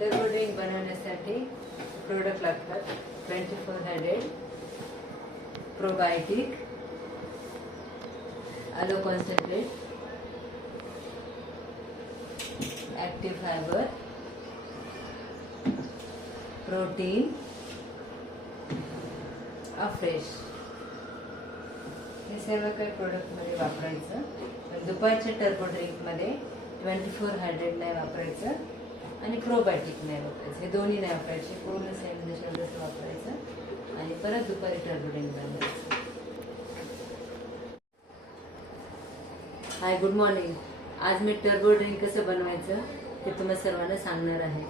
Turbo drink बनवण्यासाठी product लागतात 24 हॅडेड, probiotic, aloe concentrate, active fibre, protein, fresh. हे सर्व काही प्रोडक्टमध्ये वापरायचं. पण दुपारच्या टर्बो ड्रिंकमध्ये 24 हॅडेड नाही वापरायचं आणि प्रोबायोटिक नाही वापरायचं. हे दोन्ही नाही वापरायचे. पूर्ण सेम जसं वापरायचं आणि परत दुपारी टर्बो ड्रिंक बनवायचं. हाय, गुड मॉर्निंग. आज मी टर्बो ड्रिंक कसं बनवायचं ते तुम्हाला सर्वांना सांगणार आहे.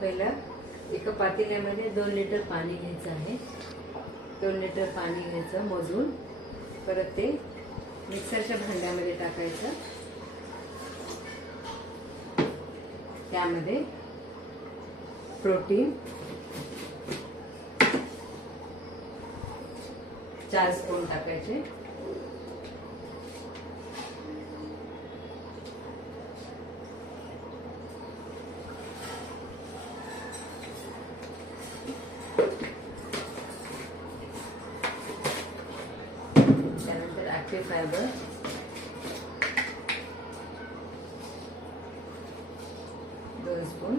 पहिलं एका पातेल्यामध्ये 2 लिटर पाणी घ्यायचं आहे. 2 लिटर पाणी घ्यायचं मोजून. परत ते मिक्सरच्या भांड्यामध्ये टाकायचं. त्यामध्ये प्रोटीन 4 स्पून टाकायचे. त्यानंतर active fibre 2 spoon,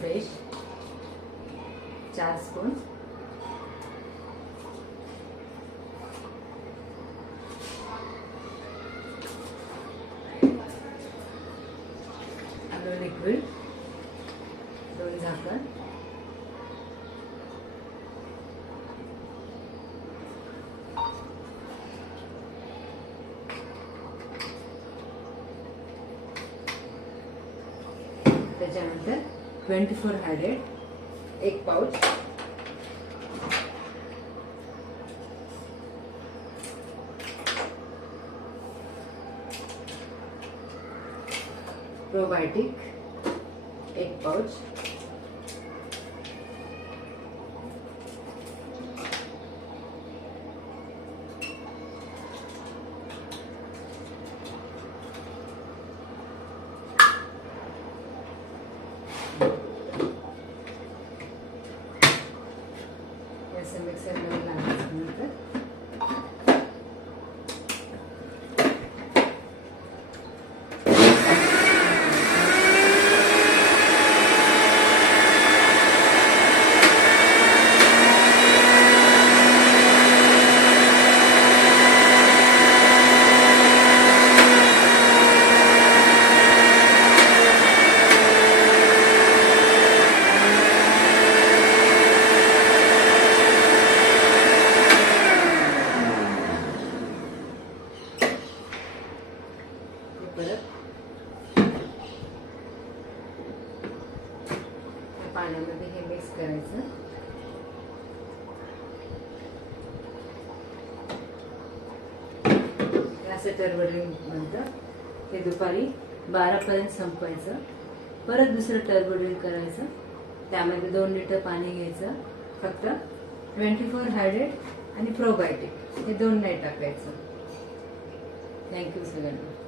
fresh 4 spoon, liquid 2 झाकण, त्याच्यानंतर 24 हॅडेड 1 पाउच, प्रोबायोटिक 1 पाउच, असं मिक्सरमध्ये लावायचं. पाण्यामध्ये हे मिक्स करायचं. असं टर्बो ड्रिंक बनतं. हे दुपारी 12 पर्यंत संपवायचं. परत दुसरं टर्बो ड्रिंक करायचं. त्यामध्ये 2 लिटर पाणी घ्यायचं. फक्त 24 हॅडेड आणि प्रोबायोटिक हे 2 नाही टाकायचं. थँक्यू सगळ्यांना.